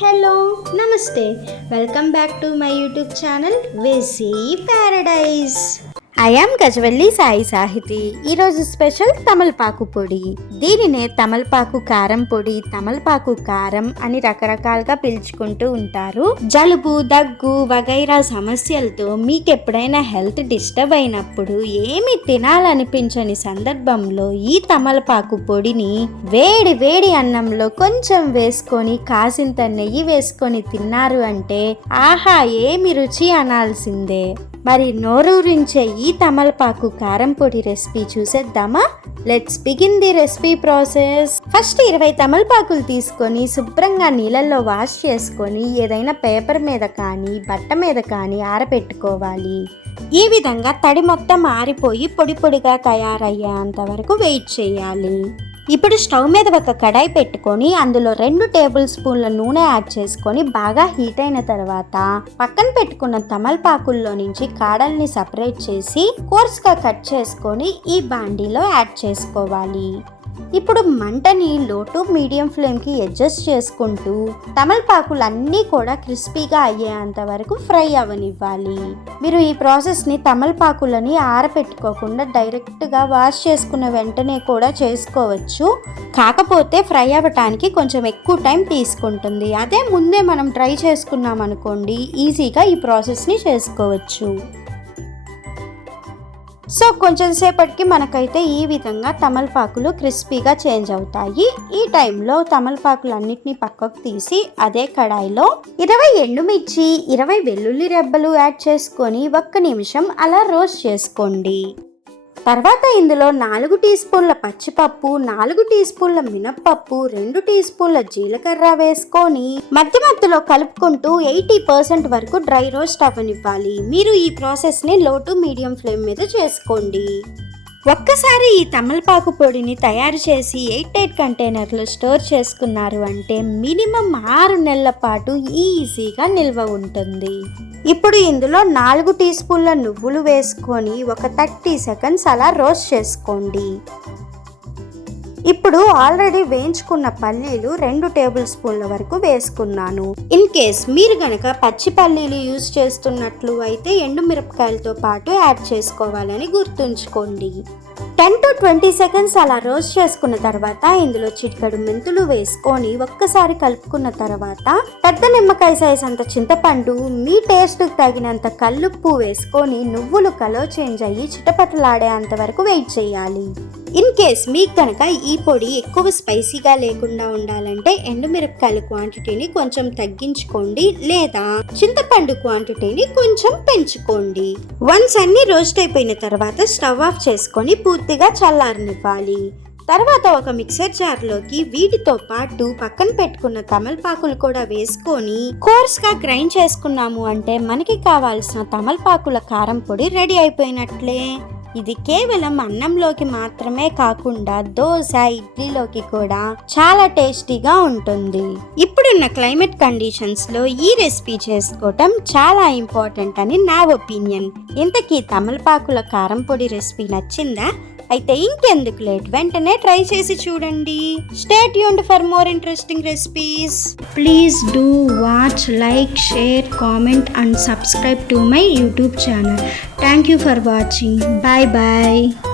Hello నమస్తే welcome back to my YouTube channel వెసీ Paradise. I am Gajavalli Sai Sahithi. ఈరోజు special తమలపాకు పొడి. దీనినే తమలపాకు కారం పొడి, తమలపాకు కారం అని రకరకాలుగా పిలుచుకుంటూ ఉంటారు. జలుబు, దగ్గు వగైరా సమస్యలతో మీకు ఎప్పుడైనా హెల్త్ డిస్టర్బ్ అయినప్పుడు ఏమి తినాలనిపించని సందర్భంలో ఈ తమలపాకు పొడిని వేడి వేడి అన్నంలో కొంచెం వేసుకొని కాసింత నెయ్యి వేసుకొని తిన్నారు అంటే ఆహా ఏమి రుచి అనాల్సిందే. మరి నోరూరించే ఈ తమలపాకు కారం పొడి రెసిపీ చూసేద్దామా? Let's begin the recipe process. First 20 తమలపాకులు తీసుకొని శుభ్రంగా నీళ్ళల్లో వాష్ చేసుకొని ఏదైనా పేపర్ మీద కానీ బట్ట మీద కానీ ఆరబెట్టుకోవాలి. ఈ విధంగా తడి మొత్తం ఆరిపోయి పొడి పొడిగా తయారయ్యేంత వరకు వెయిట్ చేయాలి. ఇప్పుడు స్టవ్ మీద ఒక కడాయి పెట్టుకొని అందులో 2 టేబుల్ స్పూన్ల నూనె యాడ్ చేసుకొని బాగా హీట్ అయిన తర్వాత పక్కన పెట్టుకున్న తమలపాకుల్లో నుంచి కాడల్ని సపరేట్ చేసి కోర్స్గా కట్ చేసుకొని ఈ బాండీలో యాడ్ చేసుకోవాలి. ఇప్పుడు మంటని లో టు మీడియం ఫ్లేమ్కి అడ్జస్ట్ చేసుకుంటూ తమలపాకులన్నీ కూడా క్రిస్పీగా అయ్యేంత వరకు ఫ్రై అవ్వనివ్వాలి. మీరు ఈ ప్రాసెస్ని తమలపాకులని ఆరపెట్టుకోకుండా డైరెక్ట్గా వాష్ చేసుకున్న వెంటనే కూడా చేసుకోవచ్చు. కాకపోతే ఫ్రై అవ్వటానికి కొంచెం ఎక్కువ టైం తీసుకుంటుంది. అదే ముందే మనం ట్రై చేసుకున్నాం అనుకోండి, ఈజీగా ఈ ప్రాసెస్ని చేసుకోవచ్చు. సో కొంచెం సేపటికి మనకైతే ఈ విధంగా తమలపాకులు క్రిస్పీగా చేంజ్ అవుతాయి. ఈ టైంలో తమలపాకులు అన్నిటినీ పక్కకు తీసి అదే కడాయిలో 20 ఎండుమిర్చి, 20 వెల్లుల్లి రెబ్బలు యాడ్ చేసుకొని 1 నిమిషం అలా రోస్ట్ చేసుకోండి. తర్వాత ఇందులో 4 టీ స్పూన్ల పచ్చిపప్పు, 4 టీ స్పూన్ల మినప్పప్పు, 2 టీ స్పూన్ల జీలకర్ర వేసుకొని మధ్యలో కలుపుకుంటూ 80% వరకు డ్రై రోస్ట్ అవ్వనివ్వాలి. మీరు ఈ ప్రాసెస్ని లో టు మీడియం ఫ్లేమ్ మీద చేసుకోండి. ఒక్కసారి ఈ తమలపాకు పొడిని తయారు చేసి 8 కంటైనర్లో స్టోర్ చేసుకున్నారు అంటే మినిమం 6 నెలల పాటు ఈజీగా నిల్వ ఉంటుంది. ఇప్పుడు ఇందులో 4 టీ స్పూన్ల నువ్వులు వేసుకొని ఒక 30 సెకండ్స్ అలా రోస్ట్ చేసుకోండి. ఇప్పుడు ఆల్రెడీ వేయించుకున్న పల్లీలు 2 టేబుల్ స్పూన్ల వరకు వేసుకున్నాను. ఇన్ కేస్ మీరు గనక పచ్చి పల్లీలు యూజ్ చేస్తున్నట్లు అయితే ఎండుమిరపకాయలతో పాటు యాడ్ చేసుకోవాలని గుర్తుంచుకోండి. 10 to 20 సెకండ్స్ అలా రోస్ట్ చేసుకున్న తర్వాత ఇందులో చిటికెడు మెంతులు వేసుకొని ఒక్కసారి కలుపుకున్న తర్వాత పెద్ద నిమ్మకాయ సైజ్ అంత చింతపండు, మీ టేస్ట్కి తగినంత కల్లుప్పు వేసుకొని నువ్వులు కలర్ చేంజ్ అయ్యి చిటపటలాడేంత వరకు వెయిట్ చేయాలి. ఇన్ కేస్ మీకు కనుక ఈ పొడి ఎక్కువ స్పైసీగా లేకుండా ఉండాలంటే ఎండుమిరపకాయల క్వాంటిటీని కొంచెం తగ్గించుకోండి, లేదా చింతపండు క్వాంటిటీని కొంచెం పెంచుకోండి. వన్స్ అన్ని రోస్ట్ అయిపోయిన తర్వాత స్టవ్ ఆఫ్ చేసుకొని పూర్తిగా చల్లారనివ్వాలి. తర్వాత ఒక మిక్సర్ జార్లోకి వీటితో పాటు పక్కన పెట్టుకున్న తమలపాకులు కూడా వేసుకొని కోర్స్గా గ్రైండ్ చేసుకున్నాము అంటే మనకి కావాల్సిన తమలపాకుల కారం పొడి రెడీ అయిపోయినట్లే. ఇది కేవలం అన్నంలోకి మాత్రమే కాకుండా దోశ, ఇడ్లీలోకి కూడా చాలా టేస్టీగా ఉంటుంది. ఇప్పుడున్న క్లైమేట్ కండిషన్స్లో ఈ రెసిపీ చేసుకోవటం చాలా ఇంపార్టెంట్ అని నా ఒపీనియన్. ఇంతకీ తమలపాకుల కారం పొడి రెసిపీ నచ్చిందా? అయితే ఇంకెందుకు లేట్, వెంటనే ట్రై చేసి చూడండి. Stay tuned for more interesting recipes. Please do watch, like, share, comment and subscribe to my YouTube channel. Thank you for watching. Bye bye.